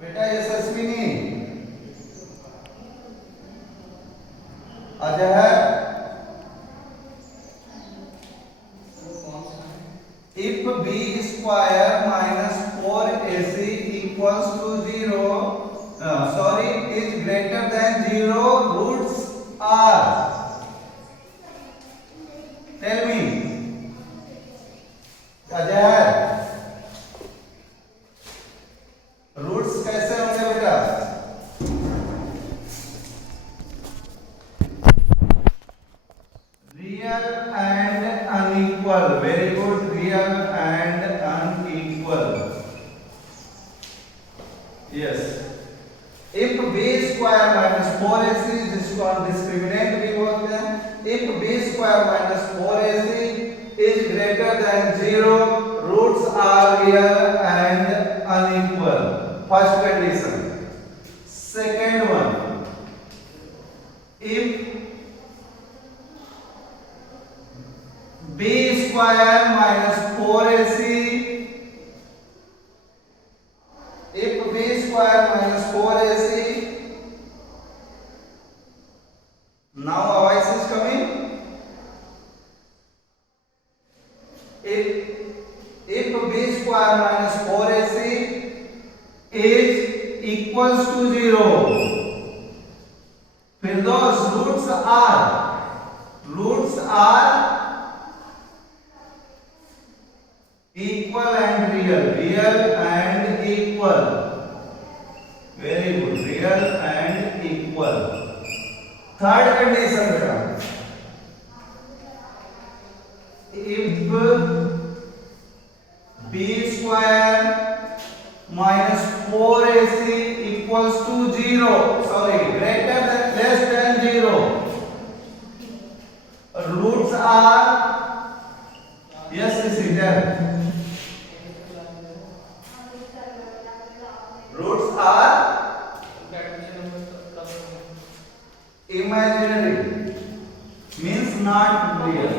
बेटा यशस्विनी, Azhar, if b square minus 4ac equals to 0, is greater than 0, roots are, tell me Azhar, roots कैसे होंगे बेटा? Real and unequal, very good, real and unequal, yes. If b square minus 4ac, जिसको हम discriminant भी बोलते हैं, if b square minus 4ac is greater than 0, roots are real and unequal. First condition. Second one, if b square minus 4ac, if b square minus 4ac, now a voice is coming. If b square minus 4ac is equals to 0, फिर those roots are equal and real, real and equal, very good, real and equal. Third condition बेटा, if b square minus 4ac equals to 0, greater than less than 0, roots are, yes is there, roots are imaginary, means not real.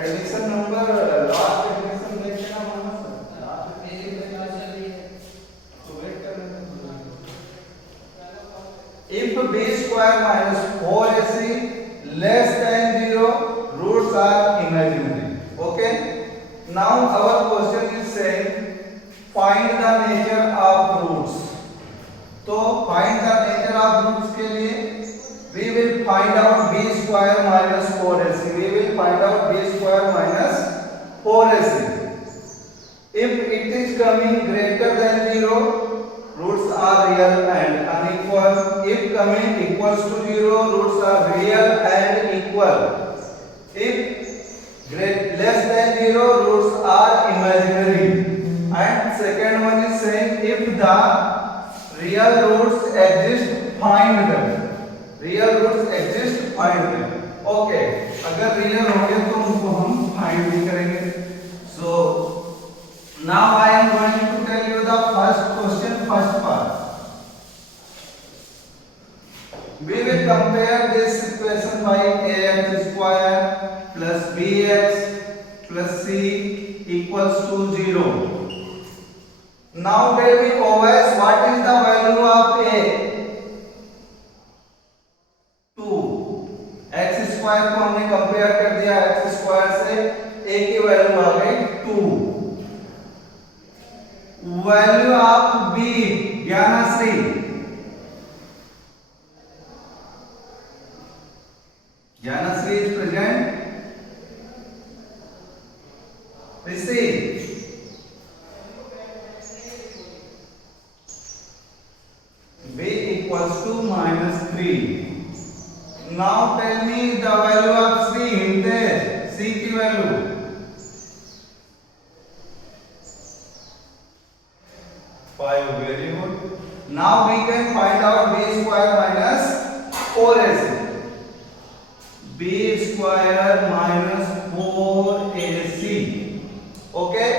Admission number last admission देखना मानो last page पे क्या चल रही है तो wait कर लेते हैं। if b square minus 4ac less than 0, roots are imaginary. Okay, now our question is saying find the nature of roots. तो find the nature of roots के लिए we will find out b square minus 4ac. We will find out b square minus 4ac. If it is coming greater than 0, roots are real and unequal. If coming equals to 0, roots are real and equal. If less than 0, roots are imaginary. And second one is saying if the real roots exist, find them. Real roots exist, find them. Okay, अगर real होंगे तो उनको हम find भी करेंगे. So now I am going to tell you the first question, first part. We will compare this equation by ax square plus bx plus c equals to 0. Now tell me always what is the value of a? x square को हमने compare कर दिया x square से, a की value आ गई 2. Value of b, Gyanshri, Gyanshri is present, receive. b equals to -3. Now tell me the value of c. Hitesh, c की value 5. Very good. Now we can find out b square minus 4ac. b square minus 4ac. Okay.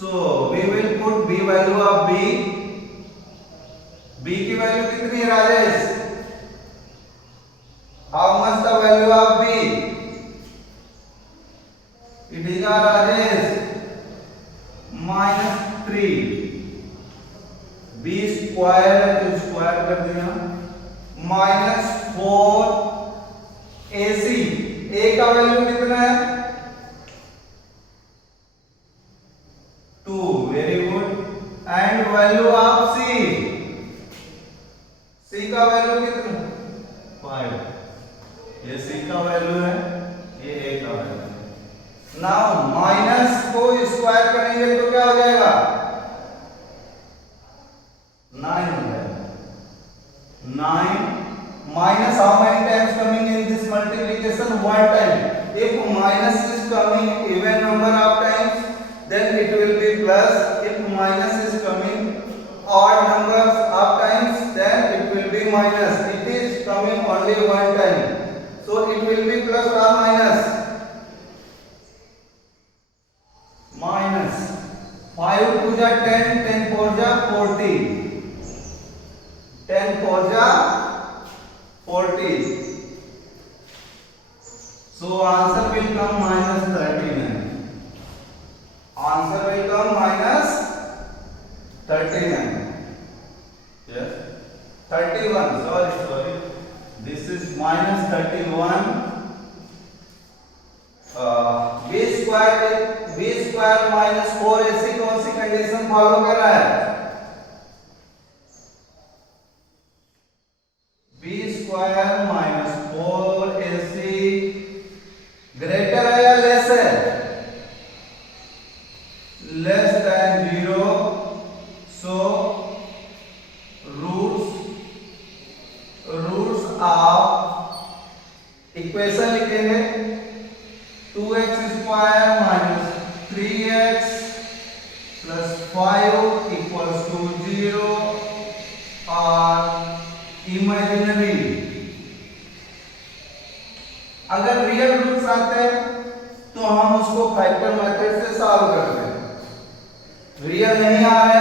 So we will put b value of b. b की value कितनी है Rajesh? How much the value of b? It is are Rajesh -3 b square है तो square कर दिया -4 AC A का value कितना है 2 very good and value of C का वैल्यू कितना 5 ये C का वैल्यू है ये A का वैल्यू है नाउ माइनस को स्क्वायर करेंगे तो क्या हो जाएगा 9 हो जाएगा 9 minus how many times coming in this multiplication one time if minus is coming even number of times then it will be plus if minus is coming odd numbers of times then it will be minus it is coming only one time so it will be plus or minus 5 to the 10 10 4 ja 40 10 4 ja 40 so answer will come -39 answer will come -39 yes 31 sorry this is -31 b square minus 4ac कौन सी condition follow कर रहा है b square minus 4ac greater है या less है less than 0 so roots of equation लिखेंगे 2x square minus 3x plus 5 equals to 0 और imaginary अगर रियल रूट्स आते हैं तो हम उसको फैक्टर मेथड से सॉल्व करते हैं रियल नहीं आ रहे